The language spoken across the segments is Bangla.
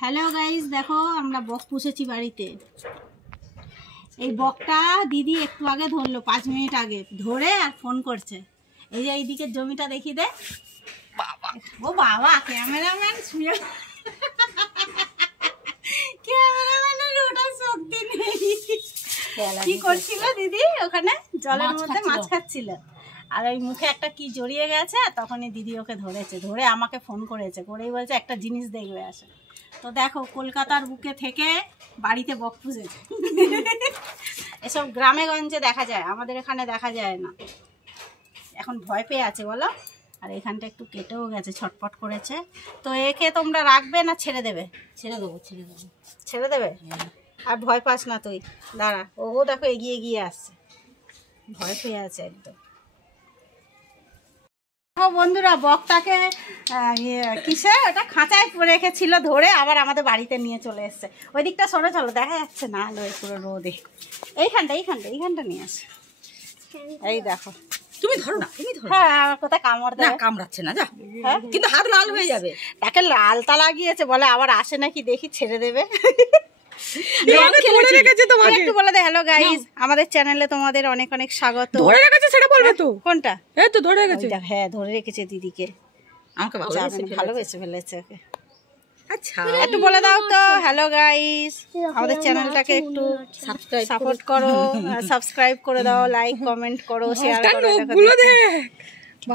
হ্যালো গাইস, দেখো আমরা বক পুষেছি বাড়িতে। এই বকটা দিদি একটু আগে ধরলো, 5 মিনিট আগে ধরে আর ফোন করছে। এই যে এইদিকে জমিটা দেখি দে বাবা। ও বাবা, ক্যামেরাম্যান শুয়ে ক্যামেরাম্যানের ওটার শক্তি নেই। কি করছিল দিদি ওখানে? জলের মধ্যে মাছ খাচ্ছিল, আর ওই মুখে একটা কি জড়িয়ে গেছে। তখনই দিদি ওকে ধরেছে, ধরে আমাকে ফোন করেছে, করেই বলছে একটা জিনিস দেখবে আসে। তো দেখো, কলকাতার বুকে থেকে বাড়িতে বক পুষেছে। এসব গ্রামে গঞ্জে দেখা যায়, আমাদের এখানে দেখা যায় না। এখন ভয় পেয়ে আছে বলো। আর এখানটা একটু কেটেও গেছে, ছটপট করেছে। তো একে তোমরা রাখবে না ছেড়ে দেবে? ছেড়ে দেবো, ছেড়ে দেবো। ছেড়ে দেবে? আর ভয় পাস না তুই, দাঁড়া। ও দেখো এগিয়ে এগিয়ে আসছে, ভয় পেয়ে আছে একদম। বন্ধুরা, বকটাকে কিসে ওটা খাঁচায় রেখেছিল, ধরে আবার আমাদের বাড়িতে নিয়ে চলে এসছে। ওই দিকটা সরে চলো, দেখা যাচ্ছে না আলো, পুরো রোদে। এইখানটা নিয়ে আসে। এই দেখো, তুমি ধরো না, তুমি ধরো। হ্যাঁ, আমার কোথায় কামড় দেয়? কামড়াচ্ছে না, যা। হ্যাঁ, কিন্তু হাত লাল হয়ে যাবে। তাকে লালটা লাগিয়েছে, বলে আবার আসে নাকি দেখি, ছেড়ে দেবে। একটু বলে দে হ্যালো গাইস, আমাদের চ্যানেলে তোমাদের অনেক অনেক স্বাগত। ধরে রেখেছে সেটা বলবে তো। কোনটা? এই তো ধরে রেখেছে। হ্যাঁ, ধরে রেখেছে দিদিকে। আমাকে ভালোবেসে ফেলেছে ওকে। আচ্ছা, একটু বলে দাও তো হ্যালো গাইস, আমাদের চ্যানেলটাকে একটু সাপোর্ট করো, সাবস্ক্রাইব করে দাও, লাইক কমেন্ট করো, শেয়ার করো।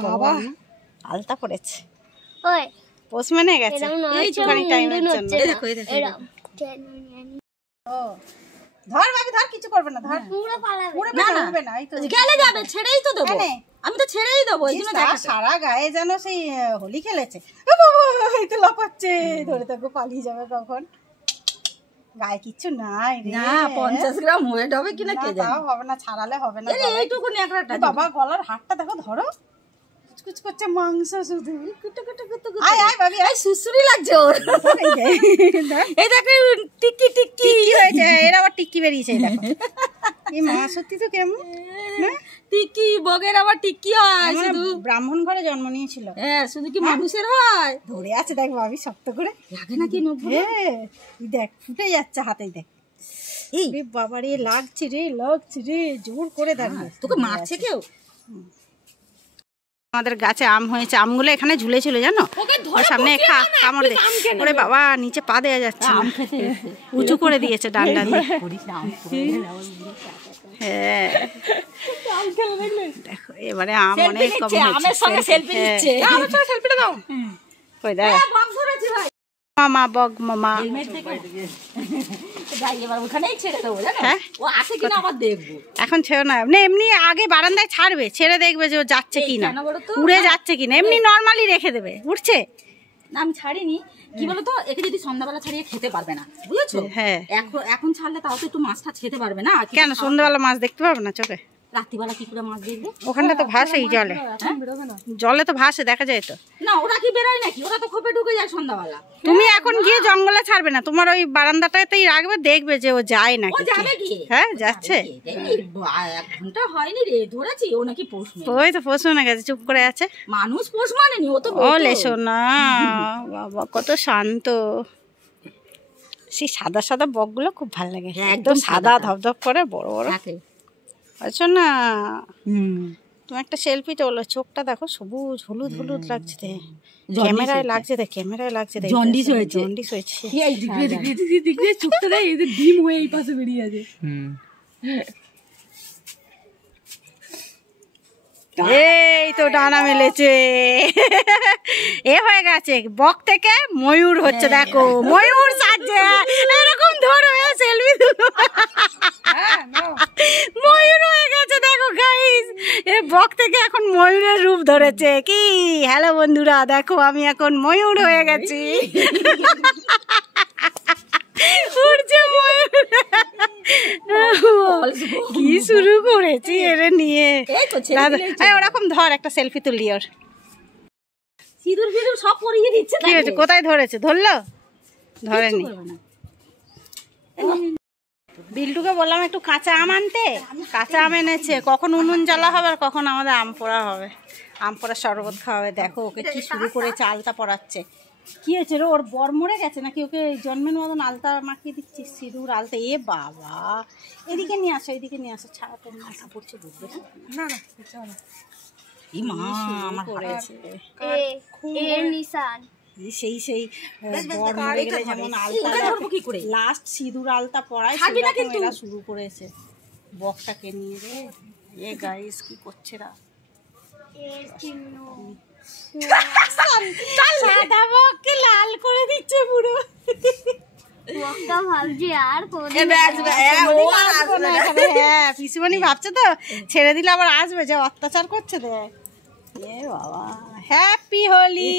বাবা আলতা পড়েছে, ওই পোস্টম্যানে গেছে এইটুখানি টাইমের জন্য। দেখো এই দেখো। ও ধর ভাবি, ধর, কিছু করবে না, ধর। পুরো পালাবে না, এই তো গেলে যাবে, ছেড়েই তো দেবো। আমি তো ছেড়েই দেবো, এই জন্য সারা গায়ে যেন সেই হোলি খেলেছে। এই তো লাফাচ্ছে, ধরে থাকো, পালিয়ে যাবে কখন। গায়ে কিচ্ছু নাই রে। না, 50 গ্রাম ওয়েট হবে কিনা কে জানে। তাও হবে না, ছাড়ালে হবে না। এইটুকুনি একটা বাবা, গলার হাড়টা দেখো, ধরো, কুচকুচ করছে মাংস শুধু। আয় আয় ভাবি, আয়, সুসুরি লাগছে ওর। এই দেখো টিকি টিকি হয়েছে, এর আবার টিকি বেরিয়েছে। দেখো এই মা, সত্যি তো কেমন টিকি, বগের আবার টিকি হয়। শুধু ব্রাহ্মণ ঘরে জন্ম নিয়েছিল। হ্যাঁ, শুধু কি মানুষের হয়? ধরে আছে দেখ ভাবি, শক্ত করে লাগে নাকি নখ? হ্যাঁ, দেখ ফুটে যাচ্ছে হাতে, দেখ। এই বাবা রে, লাগছে রে, জোর করে দাঁড়িয়ে। তোকে মারছে কেউ? আমাদের গাছে আম হয়েছে, আমগুলো এখানে ঝুলেছিল জানো, সামনে কামড় দে। ওরে বাবা, নিচে পা দেওয়া যাচ্ছে না, উঁচু করে দিয়েছে ডান্ডা দিয়ে। হ্যাঁ দেখো, এবারে আম অনেক কম হয়েছে। মামা বগ মামা, এখন ছেড়ে না, এমনি আগে বারান্দায় ছাড়বে, ছেড়ে দেখবে যে ও যাচ্ছে কিনা, উড়ে যাচ্ছে কিনা। এমনি নর্মালি রেখে দেবে, উঠছে না। আমি ছাড়িনি, কি বলতো, একে যদি সন্ধ্যাবেলা ছাড়িয়ে খেতে পারবে না, বুঝেছো? হ্যাঁ, এখন ছাড়লে তাও তো একটু মাছটা খেতে পারবে না। কেন সন্ধ্যাবেলা মাছ দেখতে পারবে না চোখে? রাত্রিবেলা কি করে মাছ দেখবে? ওখানটা তো ভাসে, এই জলে, জলে তো ভাসে, দেখা যায় তো। না, ওরা কি বেরোয় নাকি? ওরা তো খোপে ঢুকে যায় সন্ধ্যাবেলা। তুমি এখন গিয়ে জঙ্গলে ছাড়বে না, তোমার ওই বারান্দাটাতেই রাখবে, দেখবে যে ও যায় নাকি। হ্যাঁ, যাচ্ছে। 1 ঘন্টা হয়নি রে, ধরেছি ও নাকি পোষ। ওই তো পোষ মানে গেছে, চুপ করে আছে। মানুষ পোষ মানেনি, ও তো ওলে শোনা বাবা, কত শান্ত। সেই সাদা সাদা বকগুলো খুব ভালো লাগে, একদম সাদা ধপধপ করে, বড় বড়। আচ্ছা না, তুমি একটা সেলফি তোলো, চোখটা দেখো সবুজ হলুদ হলুদ লাগছে, ক্যামেরায় লাগছে, ক্যামেরায় লাগছে। জন্ডিস হয়েছে, জন্ডিস হয়েছে। চোখটা দেখ, এদের ডিম হয়ে এই পাশে বেরিয়ে আছে। এই তো ডানা মেলেছে, এ হয়ে গেছে, বক থেকে ময়ূর হচ্ছে। দেখো ময়ূর সাজছে, এরকম ধরো, সেলফি তুলো। ময়ূর হয়ে গেছে, দেখো গাইস, এ বক থেকে এখন ময়ূরের রূপ ধরেছে। কি হ্যালো বন্ধুরা, দেখো আমি এখন ময়ূর হয়ে গেছি। উড়ছে ময়ূর, কি শুরু করেছি এরে নিয়ে। ওরকম ধর, একটা সেলফি তুললি। ওর সিঁদুর ফিদুর সব পরিয়ে দিচ্ছে। কি হয়েছে, কোথায় ধরেছে? ধরলো? ধরেনি। বিল্টুকে বললাম একটু কাঁচা আম আনতে, কাঁচা আম এনেছে। কখন উনুন জ্বালা হবে আর কখন আমাদের আম পোড়া হবে, আম পোড়া শরবত খাওয়াবে। দেখো ওকে কি শুরু করেছে, আলতা পরাচ্ছে। কি হয়েছে রে, ওর বর মরে গেছে নাকি? ওকে জন্মের মতন আলতা মাখিয়ে দিচ্ছিস, সিঁদুর আলতা। এ বাবা, এদিকে নিয়ে আসো, এদিকে নিয়ে আসো। ছাড়া তোর মাথা পড়ছে, বুঝবে না না আমার করেছে সেই সেই বর মরে গেলে যেমন আলতা লাস্ট সিঁদুর আলতা পরায় সেরকম এরা শুরু করেছে বকটাকে নিয়ে রে। এ গাইস কি করছে রা, সাদা বককে লাল করে দিচ্ছে পুরো। হ্যাঁ পিসিমণি ভাবছে তো ছেড়ে দিলে আবার আসবে, যে অত্যাচার করছে দেখ। এ বাবা, হ্যাপি হোলি।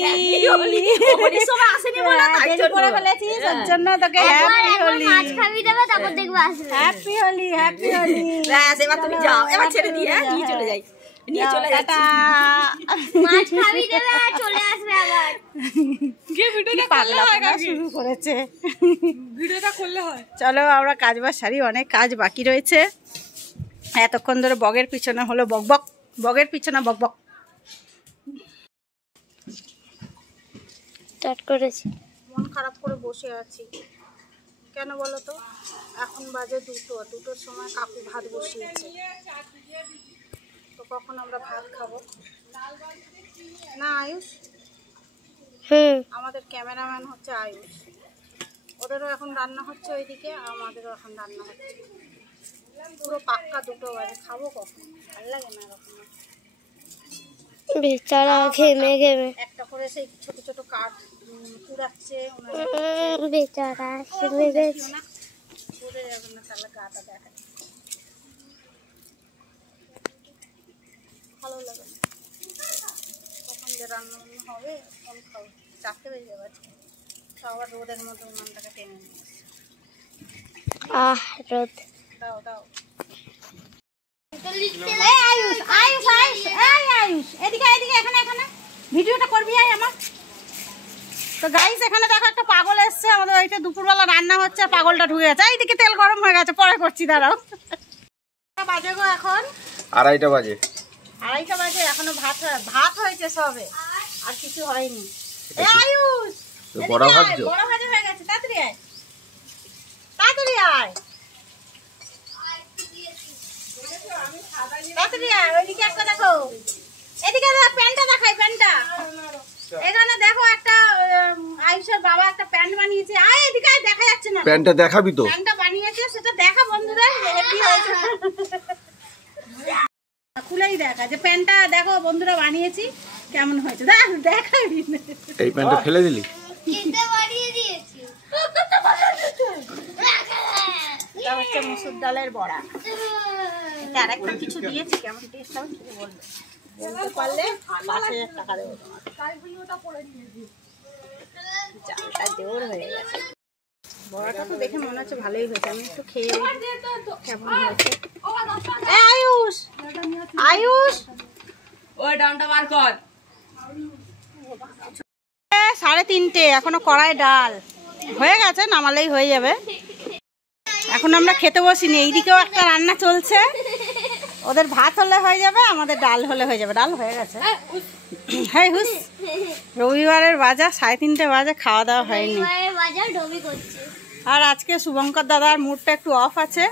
দেরি করে ফেলেছিস ওর জন্য তোকে happy Holi. Happy Holi, happy Holi. এবার তুমি যাও, এবার ছেড়ে দিয়ে নিয়ে চলে যাই, নিয়ে চলে যাচ্ছি। শুরু করেছে ভিডিওটা করলে হয়। চলো আমরা কাজ বাজ সারি, অনেক কাজ বাকি রয়েছে। এতক্ষণ ধরে বগের পিছনে হলো বকবক, বগের পিছনে বকবক স্টার্ট করেছি। মন খারাপ করে বসে আছি, কেন বলো তো? এখন বাজে 2টোর সময় কাকু ভাত বসিয়েছে, তো কখন আমরা ভাত খাবো না? আয়ুষ, আমাদের ক্যামেরাম্যান হচ্ছে আয়ুষ, ওদেরও এখন রান্না হচ্ছে ওইদিকে, আমাদেরও এখন রান্না হচ্ছে। পুরো পাক্কা 2টো বাজে, খাবো কখন? ভালো লাগে না এরকম বেচারা ঘেমে ঘেমে একটা করে সেই ছোট ছোট কাঠ কুড়াচ্ছে বেচারা, ঘেমে গেছে না, পুড়ে যাবে না তাহলে গাটা দেখা ভালো লাগে না। কখন যে রান্না বান্না হবে, কখন খাবো? 4টে বেজে যাবে, তো আবার রোদের মধ্যে উনানটাকে টেনে নিয়ে আসছে। রোদ দাও দাও। আয়ুষ আয়ুষ আয়ুষ, এই আয়ুষ এদিকে এদিকে, এখানে এখানে ভিডিওটা করবি আয় আমার। তো গাইস এখানে দেখো একটা পাগল এসছে আমাদের বাড়িতে, দুপুরবেলা রান্না হচ্ছে, পাগলটা ঢুকে গেছে। এইদিকে তেল গরম হয়ে গেছে, পরে করছি, দাঁড়াও। বাজে গো এখন 2:30 বাজে। 2:30 বাজে, এখনো ভাত হয়েছে সবে, আর কিছু হয়নি। এই আয়ুষ বড় ভাজছো? বড় ভাজা হয়ে গেছে, তাড়াতাড়ি আয়, তাড়াতাড়ি আয়, তাড়াতাড়ি আয়। ওইদিকে একটা দেখো, এদিকে প্যান্টটা দেখাই, প্যান্টটা এখানে দেখো একটা আয়ুষের বাবা একটা প্যান্ট বানিয়েছে। আয় এদিকে আয়, দেখা যাচ্ছে না। প্যান্টটা দেখাবি তো? প্যান্টটা বানিয়েছে সেটা দেখা বন্ধুরা, হেভি হয়েছে। খুলেই দেখা যে প্যান্টটা দেখো বন্ধুরা বানিয়েছি কেমন হয়েছে, দেখাবি। এই প্যান্টটা ফেলে দিলি? এটা হচ্ছে মসুর ডালের বড়া, এটা আরেকটা কিছু দিয়েছি, কেমন টেস্ট হবে কি বলবে, বলতে পারলে 5,000 টাকা দেবো তোমার। চালটা জোর হয়ে গেছে, বড়াটা তো দেখে মনে হচ্ছে ভালোই হয়েছে। আমি একটু খেয়ে কেমন হয়েছে। আয়ুষ আয়ুষ, ওই ডাউনটা বার কর। 3:30, এখনো কড়াই ডাল হয়ে গেছে, নামালেই হয়ে যাবে। এখন আমরা খেতে বসিনি, এইদিকেও একটা রান্না চলছে। ওদের ভাত হলে হয়ে যাবে, আমাদের ডাল হলে হয়ে যাবে। ডাল হয়ে গেছে। হ্যাঁ হুস, রবিবারের বাজার 3:30 বাজে, খাওয়া দাওয়া হয়নি। আর আজকে শুভঙ্কর দাদার মুডটা একটু অফ আছে,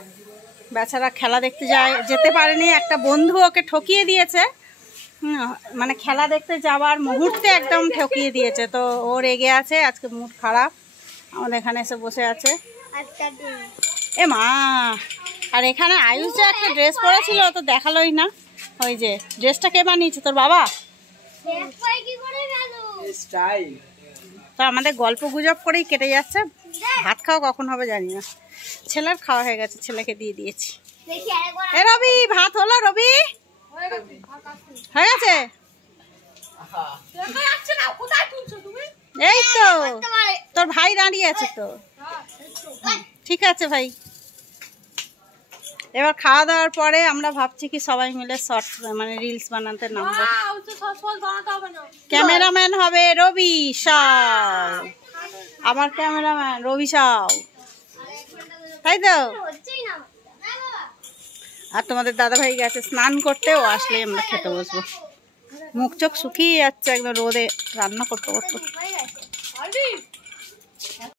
বেচারা খেলা দেখতে যেতে পারেনি। একটা বন্ধু ওকে ঠকিয়ে দিয়েছে, মানে খেলা দেখতে যাওয়ার মুহূর্তে একদম ঠকিয়ে দিয়েছে, তো ও রেগে আছে, আজকে মুড খারাপ, আমাদের এখানে এসে বসে আছে। এ মা, আর এখানে আয়ুষ যে একটা ড্রেস পরেছিল তো দেখালোই না। ওই যে ড্রেসটা কে বানিয়েছে, তোর বাবা? তো আমাদের গল্প গুজব করেই কেটে যাচ্ছে। ভাত খাওয়া কখন হবে জানি না, ছেলের খাওয়া হয়ে গেছে, ছেলেকে দিয়ে দিয়েছি। এ রবি, ভাত হলো? রবি হয়ে গেছে? এই তো তোর ভাই দাঁড়িয়ে আছে তো, ঠিক আছে ভাই। এবার খাওয়া দাওয়ার পরে আমরা ভাবছি কি সবাই মিলে শর্ট মানে রিলস বানাতে নামবো। ক্যামেরাম্যান হবে রবি সাউ, আমার ক্যামেরাম্যান রবি সাউ, তাই তো? আর তোমাদের দাদা ভাই গেছে স্নান করতে, ও আসলে আমরা খেতে বসবো। মুখ চোখ শুকিয়ে যাচ্ছে একদম রোদে রান্না করতে করতে।